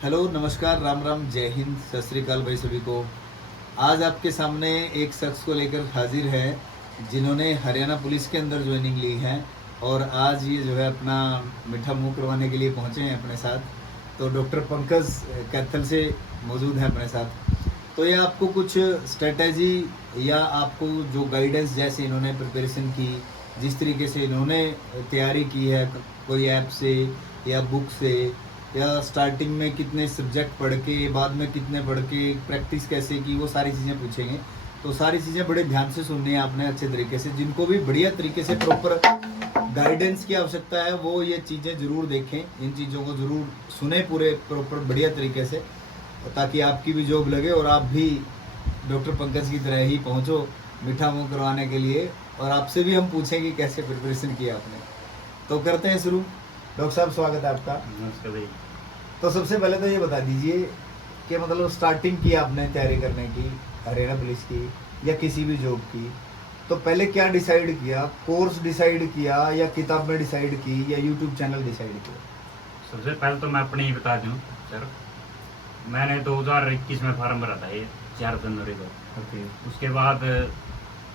Hello, नमस्कार, राम राम, जय हिंद, सत श्री अकाल भाई सभी को। आज आपके सामने एक शख्स को लेकर हाजिर है जिन्होंने हरियाणा पुलिस के अंदर ज्वाइनिंग ली है और आज ये जो है अपना मीठा मुंह करवाने के लिए पहुंचे हैं अपने साथ। तो डॉक्टर पंकज कैथल से मौजूद है अपने साथ। तो ये आपको कुछ स्ट्रेटजी या आपको जो गाइडेंस जैसे इन्होंने प्रिपरेशन की, जिस तरीके से इन्होंने तैयारी की है कोई ऐप से या बुक से, या स्टार्टिंग में कितने सब्जेक्ट पढ़ के बाद में कितने पढ़ के प्रैक्टिस कैसे की, वो सारी चीज़ें पूछेंगे। तो सारी चीज़ें बड़े ध्यान से सुननी है आपने अच्छे तरीके से। जिनको भी बढ़िया तरीके से प्रॉपर गाइडेंस की आवश्यकता है वो ये चीज़ें ज़रूर देखें, इन चीज़ों को ज़रूर सुने पूरे प्रॉपर बढ़िया तरीके से, ताकि आपकी भी जॉब लगे और आप भी डॉक्टर पंकज की तरह ही पहुँचो मीठा मुँह करवाने के लिए। और आपसे भी हम पूछेंगे कैसे प्रिपरेशन किया आपने। तो करते हैं शुरू। डॉक्टर साहब, स्वागत है आपका। नमस्कार भाई। तो सबसे पहले तो ये बता दीजिए कि मतलब स्टार्टिंग की आपने तैयारी करने की हरियाणा पुलिस की या किसी भी जॉब की, तो पहले क्या डिसाइड किया? कोर्स डिसाइड किया या किताबें डिसाइड की या यूट्यूब चैनल डिसाइड किया? सबसे पहले तो मैं अपनी ही बता दूं सर, मैंने 2021 में फॉर्म भरा था, ये 4 जनवरी को। ओके। उसके बाद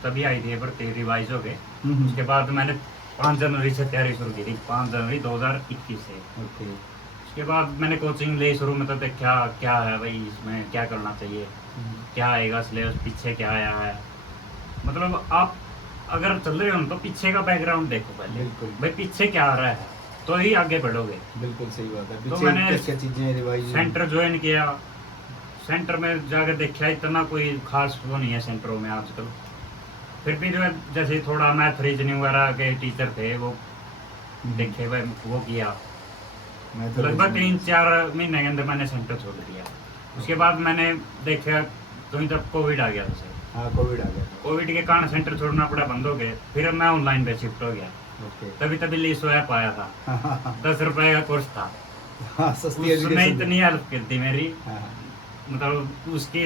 तभी आई थी भर्ती, रिवाइज हो गए। हम्म। उसके बाद मैंने 5 जनवरी से तैयारी शुरू की थी, 5 जनवरी 2021 से। ओके। उसके बाद मैंने कोचिंग ली शुरू में, तो देखा क्या है भाई, इसमें क्या करना चाहिए, क्या आएगा सिलेबस, पीछे क्या आया है। मतलब आप अगर चल रहे हो तो पीछे का बैकग्राउंड देखो पहले, बिल्कुल। भाई पीछे क्या आ रहा है, तो ही आगे बढ़ोगे। बिल्कुल सही बात है। तो पीछे मैंने क्या क्या चीज़ें रिवाइज? सेंटर ज्वाइन किया। सेंटर में जाकर देखा इतना कोई खास वो नहीं है सेंटरों में आजकल। फिर भी जो है जैसे थोड़ा मैथ रीजनिंग वगैरह के टीचर थे, वो देखे भाई, वो किया। मैं तो लगभग 3-4 महीने के अंदर मैंने सेंटर छोड़ दिया। उसके बाद मैंने देखा तो तब कोविड आ गया था सर। हाँ, कोविड आ गया था। कोविड के कारण सेंटर छोड़ना पड़ा, बंद हो गए। फिर मैं ऑनलाइन पे शिफ्ट हो गया। ओके। तभी तभी लीसो ऐप आया था, हाँ, 10 रुपए का कोर्स था। सस्ती उसने एजुकेशन। इतनी हेल्प की थी मेरी, हाँ, मतलब उसकी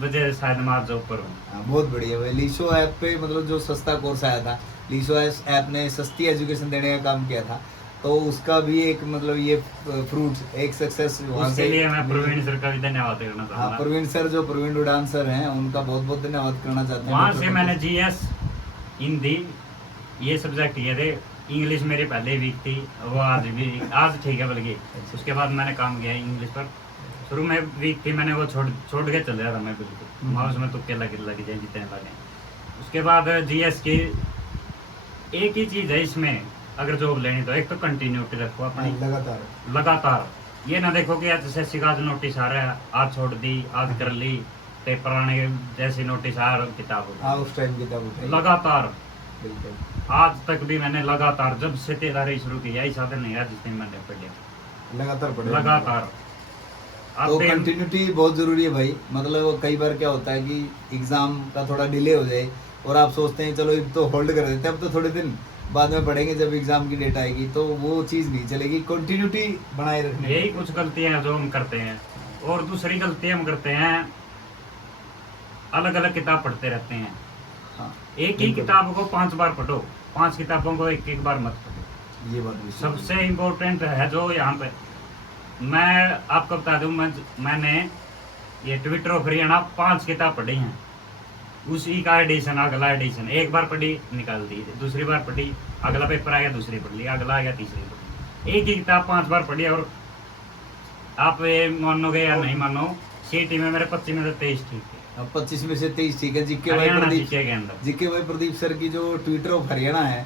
वजह से शायद मैं आज जॉब पर हूँ। हाँ, बहुत बढ़िया भाई। लीशो ऐप पे मतलब जो सस्ता कोर्स आया था, लीशो ऐप ने सस्ती एजुकेशन देने का काम किया था। तो उसका भी एक मतलब ये फ्रूट एक सक्सेस वहाँ उसके से लिए मैं मिली। प्रवीण सर का भी धन्यवाद करना हाँ, चाहूंगा। प्रवीण सर, जो प्रवीण उड़ान सर हैं, उनका बहुत बहुत धन्यवाद करना चाहते हैं। वहाँ डॉक्टर से मैंने पंकज। जीएस, हिंदी, ये सब्जेक्ट किए थे। इंग्लिश मेरी पहले वीक थी, वो आज भी, आज ठीक है बल्कि। उसके बाद मैंने काम किया इंग्लिश पर। शुरू में वीक थी, मैंने वो छोड़ के चल रहा था मैं बिल्कुल, माउस में तुक्के लग जाए जितने लगे। उसके बाद जीएस की एक ही चीज़ है इसमें, अगर जॉब लेनी तो एक तो कंटिन्यूटी रखो हाँ, अपनी, लगातार। लगातार। ये ना देखो कि आज एसएससी का आज नोटिस आ रहा है, आज छोड़ दी, आज कर ली, पेपर आने के जैसे नोटिस आया और किताब उठाई। हाँ, उस टाइम किताब उठाई। लगातार। बिल्कुल। आज तक भी मैंने लगातार, जब से तैयारी शुरू की, ऐसा दिन नहीं है जिस दिन मैंने पढ़ी। लगातार पढ़े। लगातार। तो आप कंटिन्यूटी बहुत ज़रूरी है भाई। मतलब कई बार क्या होता है कि एग्ज़ाम का थोड़ा डिले हो जाए और आप सोचते हैं चलो अब तो होल्ड कर देते हैं, अब तो थोड़े दिन बाद में पढ़ेंगे जब एग्ज़ाम की डेट आएगी, तो वो चीज़ नहीं चलेगी। कंटिन्यूटी बनाए रखने यही की। कुछ गलतियां हैं जो हम करते हैं। और दूसरी गलती हम करते हैं, अलग अलग किताब पढ़ते रहते हैं। हाँ, एक ही बिल्कुल। किताब को 5 बार पढ़ो, 5 किताबों को एक एक बार मत पढ़ो। ये बात भी सही सबसे इम्पोर्टेंट है जो यहाँ पे, मैं आपको बता दूं, मैंने ये ट्विटर ऑफ हरियाणा 5 किताब पढ़ी हैं। उसी का एडिशन, अगला एडिशन, एक बार पढ़ी निकाल दी, दूसरी बार पढ़ी, अगला पेपर आ गया दूसरी पढ़ ली, अगला आ गया तीसरी पढ़ ली। एक ही किताब 5 बार पढ़ी। और आप ये मानोगे या नहीं मानो, सीटी में मेरे 25 में से 23 ठीक है, अब 25 में से 23 ठीक है। जिक्के भाई हरियाणा प्रदीप, जीके के अंदर। जिक्के भाई प्रदीप सर की जो ट्विटर ऑफ हरियाणा है,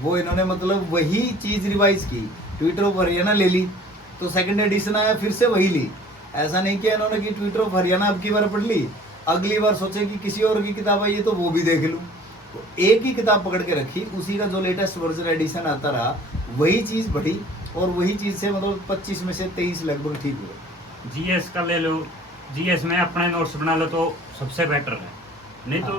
वो इन्होंने मतलब वही चीज़ रिवाइज की, ट्विटर ऑफ हरियाणा ले ली, तो सेकंड एडिशन आया फिर से वही ली। ऐसा नहीं किया इन्होंने कि ट्विटर ऑफ हरियाणा अब की बार पढ़ ली, अगली बार सोचे कि किसी और की किताब आई है तो वो भी देख लूँ। तो एक ही किताब पकड़ के रखी, उसी का जो लेटेस्ट वर्जन एडिशन आता रहा वही चीज़ पढ़ी, और वही चीज़ से मतलब 25 में से 23 लगभग ठीक हुआ। जीएस का ले लो, जीएस में अपने नोट्स बना लो तो सबसे बेटर है। नहीं तो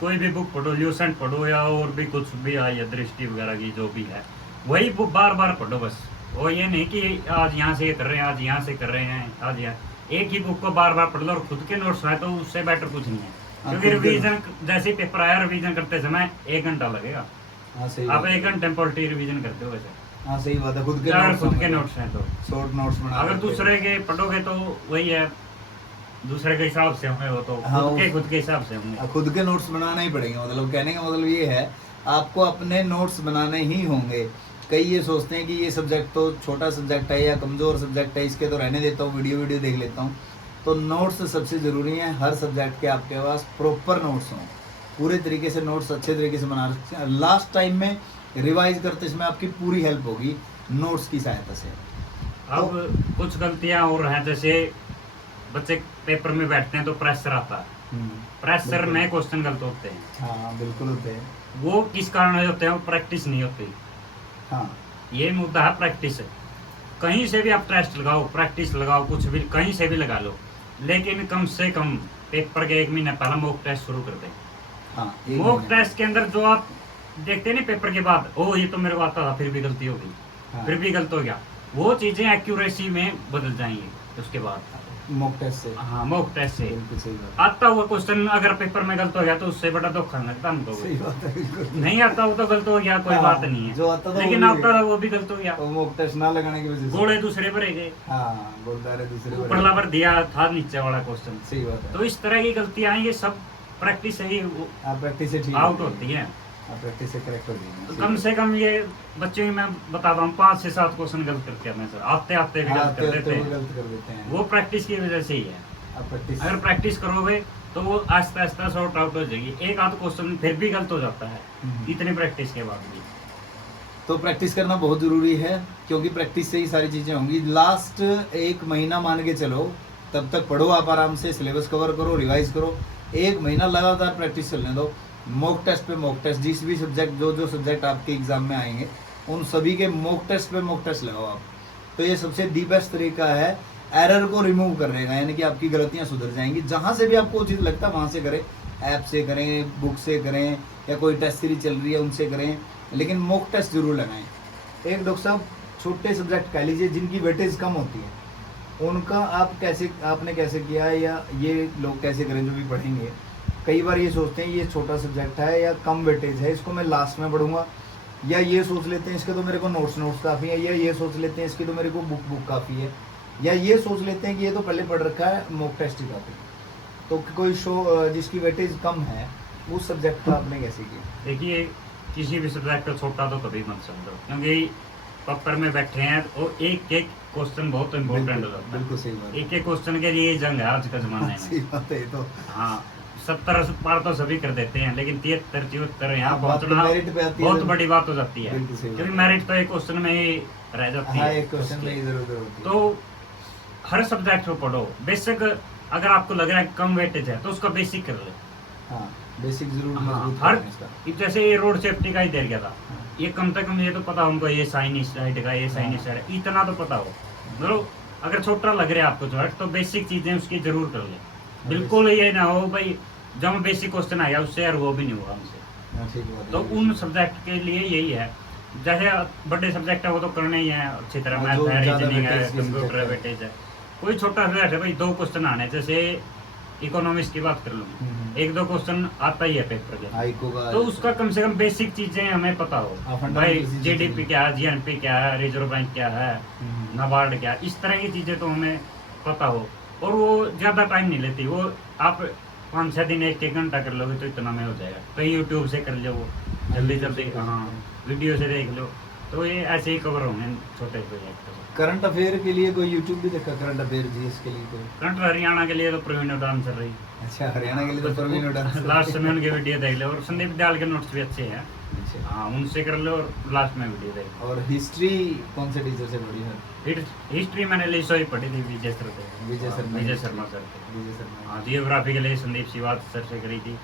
कोई भी बुक पढ़ो, ल्यूसेंट पढ़ो या और भी कुछ भी आई है, दृष्टि वगैरह की जो भी है, वही बुक बार बार पढ़ो बस। वो ये नहीं कि आज यहाँ से कर रहे हैं, आज यहाँ से कर रहे हैं, आज यहाँ, एक ही बुक को बार बार पढ़ लो और खुद के नोट्स है तो उससे बेटर कुछ नहीं है। क्योंकि रिवीजन, जैसे पेपर आया, रिवीजन करते समय 1 घंटा लगेगा। हाँ, सही आप बात है। 1 घंटे में पॉलिटी रिवीजन करते हो वैसे, हाँ सही बात है, खुद के अगर नोट्स खुद के होंगे, नोट्स हैं तो। शॉर्ट नोट्स बना अगर लेते हैं। दूसरे के पढ़ोगे तो वही है, दूसरे के हिसाब से होंगे वो तो, हाँ, खुद के हिसाब से होंगे। खुद के नोट्स बनाना ही पड़ेंगे, मतलब कहने का मतलब ये है आपको अपने नोट्स बनाने ही होंगे। कई ये सोचते हैं कि ये सब्जेक्ट तो छोटा सब्जेक्ट है या कमज़ोर सब्जेक्ट है, इसके तो रहने देता हूँ, वीडियो देख लेता हूँ। तो नोट्स सबसे ज़रूरी है, हर सब्जेक्ट के आपके पास प्रॉपर नोट्स हों, पूरे तरीके से नोट्स अच्छे तरीके से बना रखते हैं। लास्ट टाइम में रिवाइज करते समय आपकी पूरी हेल्प होगी नोट्स की सहायता से। अब कुछ गलतियां और हैं, जैसे बच्चे पेपर में बैठते हैं तो प्रेशर आता है, प्रेशर बिल्कुल। में क्वेश्चन गलत होते हैं। हाँ बिल्कुल होते हैं। वो किस कारण होते हैं? वो प्रैक्टिस नहीं होती। हाँ ये मुद्दा है प्रैक्टिस। कहीं से भी आप टेस्ट लगाओ, प्रैक्टिस लगाओ, कुछ भी कहीं से भी लगा लो, लेकिन कम से कम पेपर के 1 महीने पहले मॉक टेस्ट शुरू कर दें। हाँ मॉक टेस्ट के अंदर जो आप देखते हैं ना पेपर के बाद, ओ ये तो मेरे को आता था फिर भी गलती हो गई, हाँ। फिर भी गलत हो गया, वो चीजें एक्यूरेसी में बदल जाएंगी उसके बाद। मॉक टेस्ट से। हाँ, मॉक टेस्ट से बिल्कुल सही बात आता हुआ क्वेश्चन अगर पेपर में गलत हो गया तो उससे बड़ा धोखा लगता हमको। है। सही बात है बिल्कुल। नहीं आता हो तो गलत हो गया, कोई हाँ, बात नहीं है, जो आता था लेकिन वो आता था वो भी गलत हो गया। वो मॉक टेस्ट ना लगाने की वजह से। गोले दूसरे भरे गए, हाँ गोलदारे दूसरे पर। ऊपरला पर दिया था नीचे वाला क्वेश्चन। सही बात है। तो इस तरह की गलतियां ये सब प्रैक्टिस से ही आप प्रैक्टिस से ठीक आउट होती है। आप प्रैक्टिस से करेक्ट हो तो जाएंगे। कम से कम ये बच्चों की मैं बताता हूँ 5 से 7 क्वेश्चन गलत करते हैं सर, आते आते भी गलत कर देते हैं। गलत कर देते हैं। वो प्रैक्टिस की वजह से ही है। आप प्रैक्टिस। अगर प्रैक्टिस करोगे तो वो आस्ते आस्ते सॉर्ट आउट हो जाएगी। एक आध क्वेश्चन फिर भी गलत हो जाता है इतनी प्रैक्टिस के बाद भी। तो प्रैक्टिस करना बहुत ज़रूरी है, क्योंकि प्रैक्टिस से ही सारी चीज़ें होंगी। लास्ट 1 महीना मान के चलो, तब तक पढ़ो आप आराम से, सिलेबस कवर करो, रिवाइज करो, 1 महीना लगातार प्रैक्टिस चलने दो। मॉक टेस्ट पे मॉक टेस्ट, जिस भी सब्जेक्ट जो सब्जेक्ट आपके एग्जाम में आएंगे उन सभी के मॉक टेस्ट पे मॉक टेस्ट लगाओ आप। तो ये सबसे दी बेस्ट तरीका है एरर को रिमूव करने का, यानी कि आपकी गलतियां सुधर जाएंगी। जहाँ से भी आपको उचित लगता है वहाँ से करें, ऐप से करें, बुक से करें, या कोई टेस्ट सीरीज चल रही है उनसे करें, लेकिन मॉक टेस्ट जरूर लगाएं। एक डॉक्टर साहब छोटे सब्जेक्ट कह लीजिए जिनकी वेटेज कम होती है, उनका आपने कैसे किया है, या ये लोग कैसे करें जो भी पढ़ेंगे? कई बार ये सोचते हैं ये छोटा सब्जेक्ट है या कम वेटेज है, इसको मैं लास्ट में पढ़ूंगा, या ये सोच लेते हैं इसके तो मेरे को नोट्स काफ़ी है, या ये सोच लेते हैं इसकी तो मेरे को बुक काफ़ी है, या ये सोच लेते हैं कि ये तो पहले पढ़ रखा है, मॉक टेस्ट ही काफ़ी। तो कोई जिसकी वेटेज कम है उस सब्जेक्ट का आपने कैसे किया? देखिए, किसी भी सब्जेक्ट को छोटा तो कभी मत समझो, क्योंकि पेपर में बैठे हैं और एक एक क्वेश्चन बहुत इम्पोर्टेंट हो जाता है। बिल्कुल सही बात है। एक एक क्वेश्चन के लिए जंग है आज के जमाने सही में। बात है ये तो। हाँ, 70 पार तो सभी कर देते हैं, लेकिन 73 74 यहाँ बात तो पहुँचना मेरिट पे आती है। बहुत बड़ी बात हो जाती है, बिल्कुल सही बात क्योंकि है। मेरिट तो एक क्वेश्चन में ही रह जाती हाँ, है। एक क्वेश्चन में इधर उधर होती है। तो हर सब्जेक्ट को पढ़ो। बेसिक अगर आपको लग रहा है कम वेटेज है तो उसका बेसिक कर ले। हाँ, बेसिक जरूर हाँ, मजबूत हर करना इसका। जैसे ये रोड सेफ्टी का ही दे गया था, हाँ। ये कम से कम ये तो पता होगा, ये साइन इस साइड का, ये साइन इस साइड, इतना तो पता हो। मतलब अगर छोटा लग रहा है आपको सब्जेक्ट तो बेसिक चीजें उसकी जरूर कर ले। बिल्कुल ये ना हो भाई जब बेसिक क्वेश्चन आया उससे यार वो भी नहीं हुआ हमसे। हाँ, ठीक बात है। तो उन सब्जेक्ट के लिए यही है, जैसे बड़े सब्जेक्ट है वो तो करने ही है अच्छी तरह, हाँ, मैथ जो है, ज्यादा रीजनिंग है, weightage के कंप्यूटर subject है। वेटेज है। कोई छोटा सब्जेक्ट है भाई 2 क्वेश्चन आने, जैसे इकोनॉमिक्स की बात कर लूँ, 1-2 क्वेश्चन आता ही है पेपर के, हाइको का तो उसका कम से कम बेसिक चीजें हमें पता हो। हाँ, fundamental भाई चीजें जीडीपी चाहिए। क्या है, जीएनपी क्या है, रिजर्व बैंक क्या है, नाबार्ड क्या है, इस तरह की चीजें तो हमें पता हो। और वो ज्यादा टाइम नहीं लेती, वो आप 5-6 दिन 1-1 घंटा कर लोगे तो इतना में हो जाएगा। कहीं यूट्यूब से कर लो वो जल्दी जल्दी, हाँ वीडियो से देख लो, तो ये ऐसे ही कवर होंगे छोटे प्रोजेक्ट। करंट अफेयर के लिए कोई यूट्यूब भी देखा? करंट अफेयर जीएस के लिए कोई? करंट हरियाणा के लिए तो प्रवीण उड़ान चल रही। अच्छा, हरियाणा के लिए तो प्रवीण उड़ान। लास्ट में उनके वीडियो देख लो, और संदीप दयाल के नोट्स भी अच्छे हैं। अच्छा। हाँ, उनसे कर लो और लास्ट में वीडियो देख लो। और हिस्ट्री कौन से टीचर से पढ़ी है? हिस्ट्री मैंने लिसो ही पढ़ी थी विजय सर से। विजय शर्मा। विजय शर्मा सर से। विजय शर्मा। हाँ, जियोग्राफी के लिए संदीप श्रीवास्तव सर से करी थी।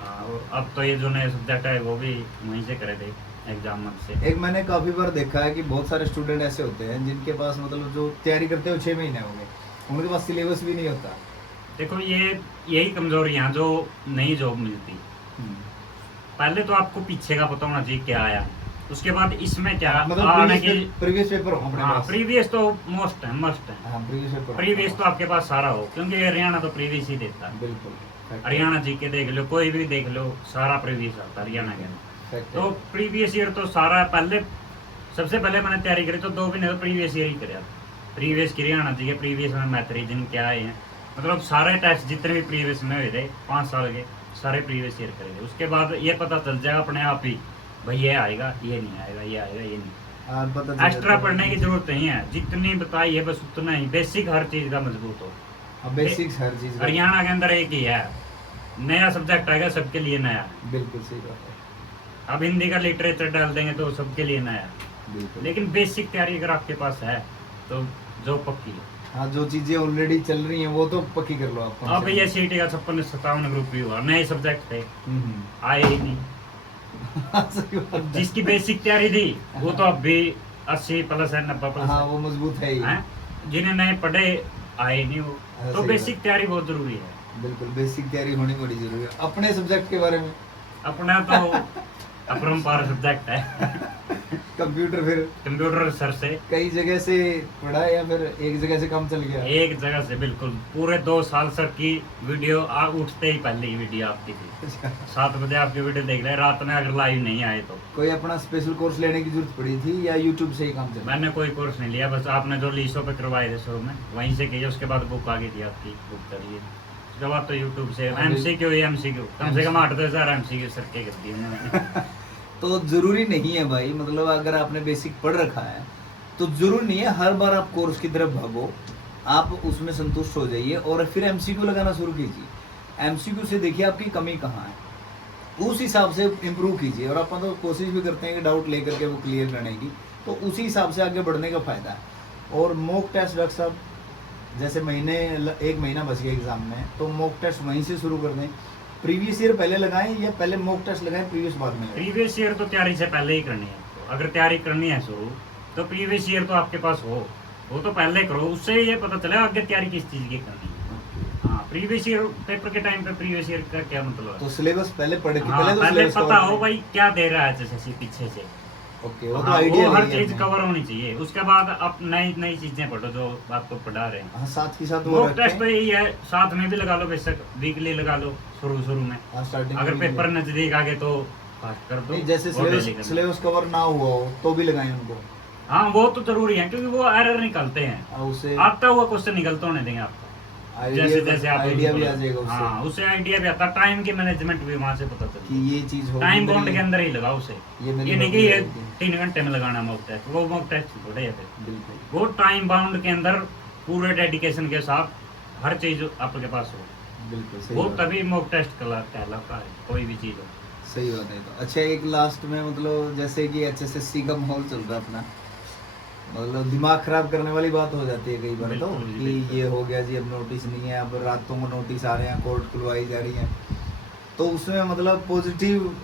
हाँ, और अब तो ये जो नए सब्जेक्ट है वो भी वहीं से करे थे एग्जाम से। एक मैंने काफी बार देखा है कि बहुत सारे स्टूडेंट ऐसे होते हैं जिनके पास मतलब जो तैयारी करते हो 6 महीने हो गए, उनके पास सिलेबस भी नहीं होता। देखो, ये यही कमजोरियां जो नई जॉब मिलती। पहले तो आपको पीछे का पता होना चाहिए क्या आया, उसके बाद इसमें क्या मतलब आने की। प्रीवियस पेपर हो अपने हाँ, पास। प्रीवियस तो मस्ट है, मस्ट है। हाँ, प्रीवियस पेपर हो प्रीवियस अपने तो आपके पास सारा हो, क्योंकि हरियाणा तो प्रीवियस ही देता है। पास। बिल्कुल। हरियाणा जीके देख लो, कोई भी देख लो, सारा प्रीवियस आता है हरियाणा के अंदर। Fact तो है। प्रीवियस ईयर तो सारा पहले सबसे पहले मैंने तैयारी करी तो 2 महीने तो प्रीवियस ईयर ही करा। प्रीवियस क्लियर आना चाहिए, प्रीवियस में मैथ रीजन क्या आए हैं, मतलब सारे टेस्ट जितने भी प्रीवियस में हुए थे 5 साल के सारे प्रीवियस ईयर करेंगे। उसके बाद ये पता चल जाएगा अपने आप ही भाई ये आएगा ये नहीं आएगा, ये आएगा ये नहीं। हाँ, पता चल एक्स्ट्रा जाता है। पढ़ने की जरूरत नहीं है, जितनी बताई है बस उतना ही, बेसिक हर चीज का मजबूत हो। हाँ, बेसिक्स हर चीज का। हरियाणा के अंदर एक ही है, नया सब्जेक्ट आएगा सबके लिए नया है। बिल्कुल सही बात है। अब हिंदी का लिटरेचर डाल देंगे तो सबके लिए नया है, बिल्कुल। लेकिन बेसिक तैयारी अगर आपके पास है तो जो पक्की है। हाँ, जो चीजें ऑलरेडी चल रही हैं वो तो पक्की कर लो आप। अब ये सीटी का 56-57 ग्रुप भी हुआ, नए सब्जेक्ट थे हम्म। आए ही नहीं। सही बात है। जिसकी बेसिक तैयारी थी वो तो अब भी 80+ है, 90+ हाँ, है। वो मजबूत है ही। हैं? जिन्हें नए पढ़े आए नहीं वो, हाँ, तो सही बेसिक बात। तैयारी बहुत जरूरी है। बिल्कुल, बेसिक तैयारी होनी बड़ी जरूरी है। अपने सब्जेक्ट के बारे में अपना तो अपरंपार सब्जेक्ट है। कंप्यूटर फिर कंप्यूटर सर से कई जगह से पढ़ा है या फिर एक जगह से काम चल गया? एक जगह से बिल्कुल पूरे 2 साल सर की वीडियो उठते ही पहले ही वीडियो आपकी थी। अच्छा। 7 बजे आपकी वीडियो देख रहे हैं, रात में अगर लाइव नहीं आए तो। कोई अपना स्पेशल कोर्स लेने की जरूरत पड़ी थी या यूट्यूब से ही काम चला? मैंने कोई कोर्स नहीं लिया, बस आपने जो लीसो पे करवाए थे शुरू में वहीं से किया, उसके बाद बुक आ गई थी आपकी, बुक करिए। उसके बाद तो यूट्यूब से MCQ कम से कम 8-10 हज़ार MCQ सर के कर दिए उन्होंने। तो जरूरी नहीं है भाई, मतलब अगर आपने बेसिक पढ़ रखा है तो जरूरी नहीं है हर बार आप कोर्स की तरफ भागो। आप उसमें संतुष्ट हो जाइए और फिर एमसीक्यू लगाना शुरू कीजिए। एमसीक्यू से देखिए आपकी कमी कहाँ है, उस हिसाब से इम्प्रूव कीजिए। और अपन तो कोशिश भी करते हैं कि डाउट लेकर के वो क्लियर करने की, तो उसी हिसाब से आगे बढ़ने का फायदा है। और मॉक टेस्ट डॉक्टर साहब, जैसे 1 महीना बच गया एग्जाम में, तो मॉक टेस्ट वहीं से शुरू कर दें। प्रीवियस ईयर पहले लगाएं या पहले मॉक टेस्ट लगाएं, प्रीवियस बाद में लगाएं? प्रीवियस ईयर तो तैयारी से पहले ही करनी है। अगर तैयारी करनी है शुरू तो प्रीवियस ईयर तो आपके पास हो, वो तो पहले करो, उससे ये पता चले आगे तैयारी किस चीज की करनी है। हाँ, प्रीवियस ईयर पेपर के टाइम पे प्रीवियस ईयर का क्या मतलब है? तो सिलेबस पहले पढ़ के हाँ, पहले तो पहले syllabus पता cover हो करें। भाई क्या दे रहा है जैसे पीछे से। ओके, वो तो हाँ, आइडिया वो हर नहीं है चीज अपने। कवर होनी चाहिए। उसके बाद आप नई नई चीजें पढ़ो जो आपको पढ़ा रहे हैं। हाँ, साथ ही साथ वो मॉक टेस्ट तो रखें। यही है, साथ में भी लगा लो, बेशक वीकली लगा लो शुरू में। हाँ, स्टार्टिंग अगर में पेपर भी नजदीक आ गए तो फास्ट कर दो। नहीं, जैसे और daily कर दो। सिलेबस कवर ना हुआ हो तो भी लगाएं उनको। हाँ, वो तो जरूरी है क्योंकि वो एरर निकलते हैं, और उससे आता हुआ क्वेश्चन निकलता होने देंगे आपको। जैसे जैसे आप आइडिया भी आ जाएगा उससे हाँ, उससे आइडिया भी आता, टाइम की मैनेजमेंट भी वहां से पता कि चलती है। ये चीज हो टाइम बाउंड के अंदर ही लगाओ उसे। ये मेरी ये नहीं कि हॉबी ये है। 3 घंटे में लगाना मॉक टेस्ट, वो मॉक टेस्ट थोड़े है फिर। बिल्कुल वो टाइम बाउंड के अंदर पूरे डेडिकेशन के साथ हर चीज आपके पास हो, बिल्कुल सही वो बात। तभी मॉक टेस्ट कहलाता है, कोई भी चीज हो। सही बात है। तो अच्छा, एक लास्ट में मतलब जैसे कि HSSC का माहौल चल रहा है अपना, मतलब दिमाग खराब करने वाली बात हो जाती है कई बार तो बिल्कुल जी, कि बिल्कुल। ये हो गया जी, अब नोटिस नहीं है, अब रातों को नोटिस आ रहे हैं, कोर्ट खुलवाई जा रही है। तो उसमें मतलब पॉजिटिव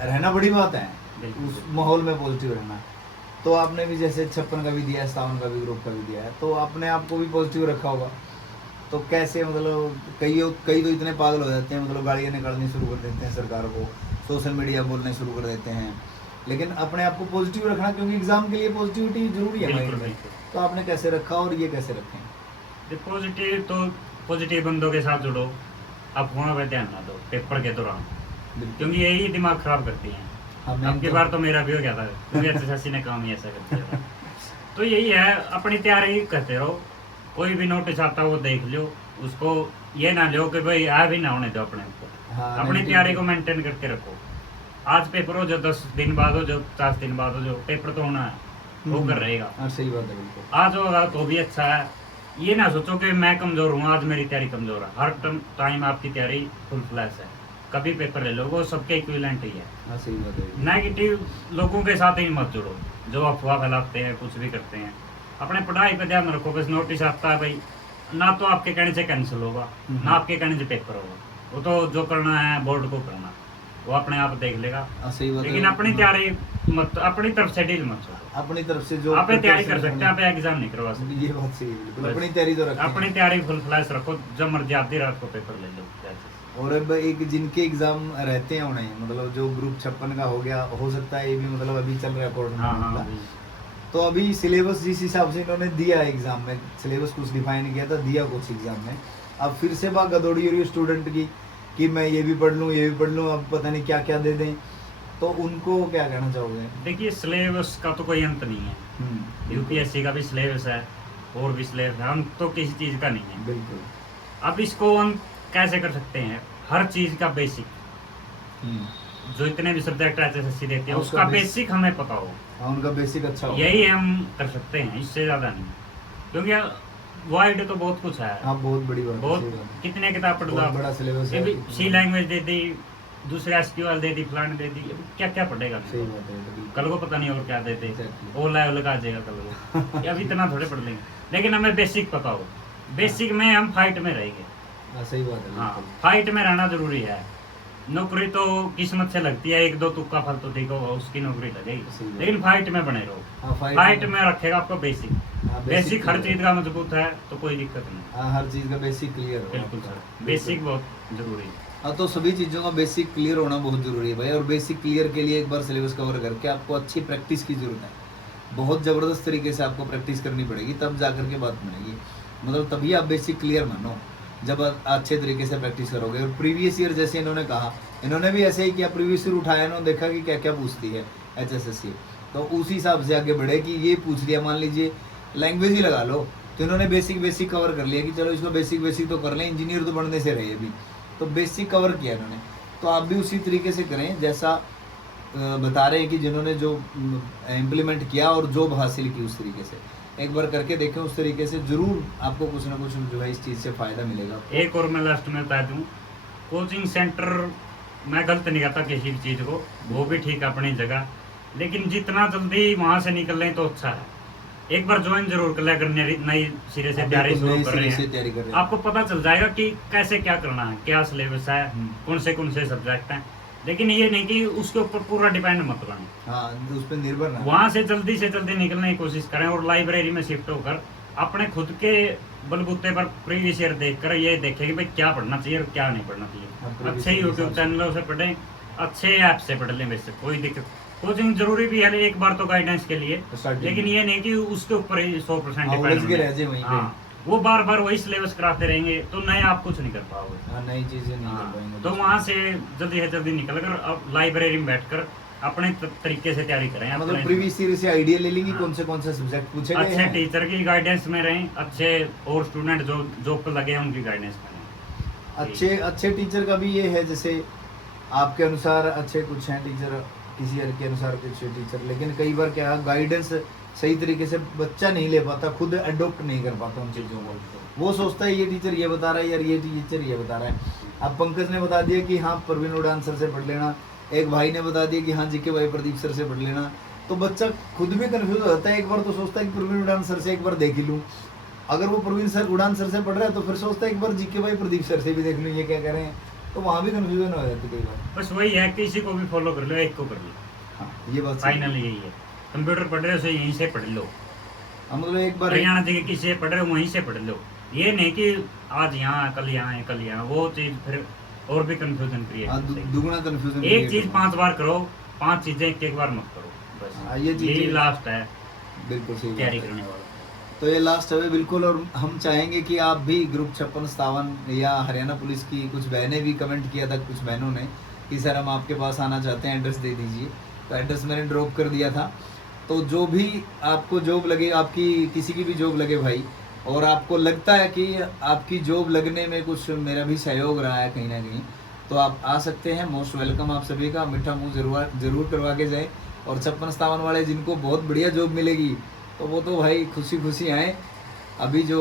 रहना बड़ी बात है, बिल्कुल। उस माहौल में पॉजिटिव रहना। तो आपने भी जैसे 56 का भी दिया है, 57 का भी, ग्रुप का भी दिया है, तो आपने आपको भी पॉजिटिव रखा होगा। तो कैसे, मतलब कई तो इतने पागल हो जाते हैं, मतलब गालियाँ निकालनी शुरू कर देते हैं सरकार को, सोशल मीडिया बोलने शुरू कर देते हैं। लेकिन अपने आप को पॉजिटिव रखना, क्योंकि एग्जाम के लिए पॉजिटिविटी जरूरी है बिल्कुल, माइंड में। बिल्कुल। तो आपने कैसे रखा और ये कैसे रखें? पॉजिटिव तो पॉजिटिव बंदों के साथ जुड़ो, अफवाहों पे ध्यान ना दो पेपर के दौरान, बिल्कुल। क्योंकि यही दिमाग खराब करती हैं। हमें अब की तो- बार तो मेरा भी हो गया था क्योंकि HSSC ने काम ही ऐसा कर दिया था। तो यही है, अपनी तैयारी करते रहो, कोई भी नोटिस आता वो देख लो, उसको ये ना लो कि भाई आ भी ना होने दो अपने ऊपर। हाँ, अपनी negative- तैयारी को मेंटेन करके रखो। आज पेपर हो जो 10 दिन बाद हो जो 50 दिन बाद हो जो पेपर तो होना है, वो कर रहेगा। हाँ, सही बात है, बिल्कुल। आज होगा तो भी अच्छा है। ये ना सोचो कि मैं कमजोर हूँ, आज मेरी तैयारी कमजोर है। हर टाइम आपकी तैयारी फुल फ्लैश है, कभी पेपर ले लो, वो सबके इक्विवेलेंट ही है। हाँ, सही बात है। नेगेटिव लोगों के साथ ही मत जुड़ो जो अफवाह फैलाते हैं, कुछ भी करते हैं। अपने पढ़ाई पे ध्यान रखो। बस नोटिस आता है भाई, ना तो आपके कहने से कैंसिल होगा, ना आपके कहने से पेपर होगा, वो तो जो करना है बोर्ड को करना, वो अपने आप देख लेगा। हाँ, सही बात है। लेकिन अपनी तैयारी मत, अपनी तरफ से डील मत सोचो। अपनी तरफ से जो आप तैयारी कर preparation सकते हैं, आप एग्जाम नहीं करवा सकते। ये बात सही है, बिल्कुल। बस अपनी तैयारी तो रखें। अपनी तैयारी फुल फ्लैश रखो, जब मर्जी आधी रात को पेपर ले लो। और अब एक जिनके एग्जाम रहते हैं उन्हें, मतलब जो ग्रुप 56 का हो गया, हो सकता है ये भी मतलब अभी चल रहा है कोर्ट में हाँ हाँ मामला। भाई। तो अभी सिलेबस जिस हिसाब से इन्होंने दिया एग्जाम में, सिलेबस कुछ डिफाइन किया था, दिया कुछ एग्जाम में, अब फिर से बात गदौड़ी हो रही है स्टूडेंट की कि मैं ये भी पढ़ लूँ, ये भी पढ़ लूँ, अब पता नहीं क्या क्या दे दें। तो उनको क्या कहना चाहोगे? देखिए सिलेबस का तो कोई अंत नहीं है, यूपीएससी का भी सिलेबस है और भी सिलेबस है, हम तो किसी चीज़ का नहीं है। बिल्कुल। अब इसको हम कैसे कर सकते हैं, हर चीज़ का बेसिक, जो इतने भी सब्जेक्ट एचएसएससी देती है हाँ, उसका उसका बेसिक हमें पता हो, हाँ, उनका बेसिक अच्छा हो, यही हम कर सकते हैं, इससे ज़्यादा नहीं। क्योंकि वाइड तो बहुत कुछ है, हाँ बहुत बड़ी बात है, बहुत सही बात है। कितने किताब पढ़ लो बहुत आप, बड़ा सिलेबस है, सी लैंग्वेज दे दी, दूसरे एसक्यूएल दे दी, फलाने दे दी, अब क्या क्या पढ़ेगा, सही बात है, तो बिल्कुल। कल को पता नहीं और क्या देते, Exactly. ओ लेवल का आ जाएगा कल को, अब इतना थोड़े पढ़ लेंगे, लेकिन हमें बेसिक पता हो, बेसिक में हम फाइट में रहेंगे। हाँ सही बात है, हाँ, बिल्कुल। फाइट में रहना जरूरी है। नौकरी तो किस्मत से लगती है, एक दो तुक्का फल तो देखो उसकी नौकरी लगेगी, सही बात। लेकिन फाइट में बने रहो। हाँ, फाइट में रखेगा आपको बेसिक, हाँ, बेसिक हर clear चीज का मजबूत है तो कोई दिक्कत नहीं। हाँ, हर चीज़ का बेसिक क्लियर हो बिल्कुल आपका। सर, बेसिक बहुत जरूरी है। हाँ, तो सभी चीज़ों का बेसिक क्लियर होना बहुत ज़रूरी है भाई, और बेसिक क्लियर के लिए एक बार सिलेबस कवर करके आपको अच्छी प्रैक्टिस की ज़रूरत है। बहुत ज़बरदस्त तरीके से आपको प्रैक्टिस करनी पड़ेगी, तब जा करके बात बनेगी। मतलब तभी आप बेसिक क्लियर मानो, जब आप अच्छे तरीके से प्रैक्टिस करोगे। और प्रीवियस ईयर जैसे इन्होंने कहा, इन्होंने भी ऐसे ही किया, प्रीवियस ईयर उठाया, इन्होंने देखा कि क्या क्या पूछती है एचएसएससी, तो उसी हिसाब से आगे बढ़े कि ये पूछ लिया, मान लीजिए लैंग्वेज ही लगा लो, तो इन्होंने बेसिक कवर कर लिया कि चलो इसको बेसिक तो कर लें, इंजीनियर तो बनने से रहे अभी, तो बेसिक कवर किया इन्होंने। तो आप भी उसी तरीके से करें जैसा बता रहे हैं कि जिन्होंने जो इम्प्लीमेंट किया और जॉब हासिल की, उस तरीके से एक बार करके देखें, उस तरीके से जरूर आपको कुछ ना कुछ जो है इस चीज़ से फ़ायदा मिलेगा। एक और मैं लास्ट में बता दूं, कोचिंग सेंटर मैं गलत नहीं कहता किसी भी चीज़ को, वो भी ठीक है अपनी जगह, लेकिन जितना जल्दी वहाँ से निकल लें तो अच्छा है। एक बार ज्वाइन जरूर कर लें, अगर नई सिरे से तैयारी बिल्कुल शुरू नए कर सिरे रहे से हैं, तैयारी कर रहे हैं। आपको पता चल जाएगा कि कैसे क्या करना है, क्या सिलेबस है, कौन से सब्जेक्ट हैं। लेकिन ये नहीं कि उसके ऊपर पूरा डिपेंड मत बने, हाँ, उस पर निर्भर ना। वहां से जल्दी निकलने की कोशिश करें और लाइब्रेरी में शिफ्ट होकर अपने खुद के बलबूते पर प्रीवियस ईयर देखकर ये देखें कि भाई क्या पढ़ना चाहिए और क्या नहीं पढ़ना हाँ, चाहिए। previous अच्छे year के यूट्यूब हिसाब से। चैनलों से पढ़ें, अच्छे ऐप से पढ़ लें, वैसे कोई दिक्कत। कोचिंग जरूरी भी है एक बार तो गाइडेंस के लिए, Starting लेकिन में। ये नहीं कि उसके ऊपर ही 100% हाँ, उलझ के रह जाए वहीं पे। हाँ, वो बार बार वही सिलेबस कराते रहेंगे तो नया आप कुछ नहीं कर पाओगे। हाँ, नई चीज़ें नहीं कर हाँ, पाएंगे। तो वहाँ से जल्दी से जल्दी निकल कर अब लाइब्रेरी में बैठकर अपने तरीके से तैयारी करें। मतलब अपने प्रीवियस ईयर से आइडिया ले लेंगे हाँ। कौन से सब्जेक्ट पूछे गए अच्छे हैं। टीचर की गाइडेंस में रहें, अच्छे और स्टूडेंट जो जॉब पर लगे हैं उनकी गाइडेंस में रहें। अच्छे टीचर का भी ये है, जैसे आपके अनुसार अच्छे कुछ हैं टीचर, किसी के अनुसार कुछ टीचर, लेकिन कई बार क्या गाइडेंस सही तरीके से बच्चा नहीं ले पाता, खुद अडोप्ट नहीं कर पाता उन चीज़ों को। वो सोचता है ये टीचर ये बता रहा है, यार ये टीचर ये बता रहा है। अब पंकज ने बता दिया कि हाँ परवीन उड़ान सर से पढ़ लेना, एक भाई ने बता दिया कि हाँ जीके भाई प्रदीप सर से पढ़ लेना, तो बच्चा खुद भी कंफ्यूज हो जाता है। एक बार तो सोचता है कि प्रवीण उड़ान सर से एक बार देख ही लूँ, अगर वो प्रवीण सर उड़ान सर से पढ़ रहा है तो फिर सोचता है एक बार जीके भाई प्रदीप सर से भी देख लूँ ये क्या कह रहे हैं, तो वहाँ भी कंफ्यूजन हो जाती है कई बार। बस वही है, किसी को भी फॉलो कर लो, एक को कर लो, हाँ, ये बात सही है। फाइनल यही है। कंप्यूटर पढ़ रहे हो तो यहीं से पढ़ लो, हाँ, मतलब एक बार हरियाणा जगह किसी से पढ़ रहे हो वहीं से पढ़ लो। ये नहीं कि आज यहाँ कल यहाँ है कल यहाँ, वो चीज़ फिर और भी कंफ्यूजन हाँ, क्रिएट। दुगना कंफ्यूजन। एक चीज़ 5 बार करो, 5 चीज़ें एक बार मत करो, हाँ, बस ये चीज़ें- यही लास्ट है बिल्कुल सही बात तैयारी है। करने वाला। तो ये लास्ट है बिल्कुल, और हम चाहेंगे कि आप भी ग्रुप 5657 या हरियाणा पुलिस की कुछ बहनें भी कमेंट किया था, कुछ बहनों ने कि सर हम आपके पास आना चाहते हैं, एड्रेस दे दीजिए, तो एड्रेस मैंने ड्रॉप कर दिया था। तो जो भी आपको जॉब लगे, आपकी किसी की भी जॉब लगे भाई, और आपको लगता है कि आपकी जॉब लगने में कुछ मेरा भी सहयोग रहा है कहीं ना कहीं, तो आप आ सकते हैं। मोस्ट वेलकम आप सभी का, मीठा मुँह जरूर करवा के जाए। और 5657 वाले जिनको बहुत बढ़िया जॉब मिलेगी तो वो तो भाई खुशी खुशी आए। अभी जो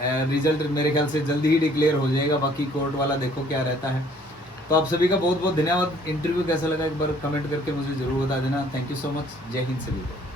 रिजल्ट मेरे ख्याल से जल्दी ही डिक्लेयर हो जाएगा, बाकी कोर्ट वाला देखो क्या रहता है। तो आप सभी का बहुत बहुत धन्यवाद। इंटरव्यू कैसा लगा एक बार कमेंट करके मुझे ज़रूर बता देना। Thank you so much. जय हिंद सभी को।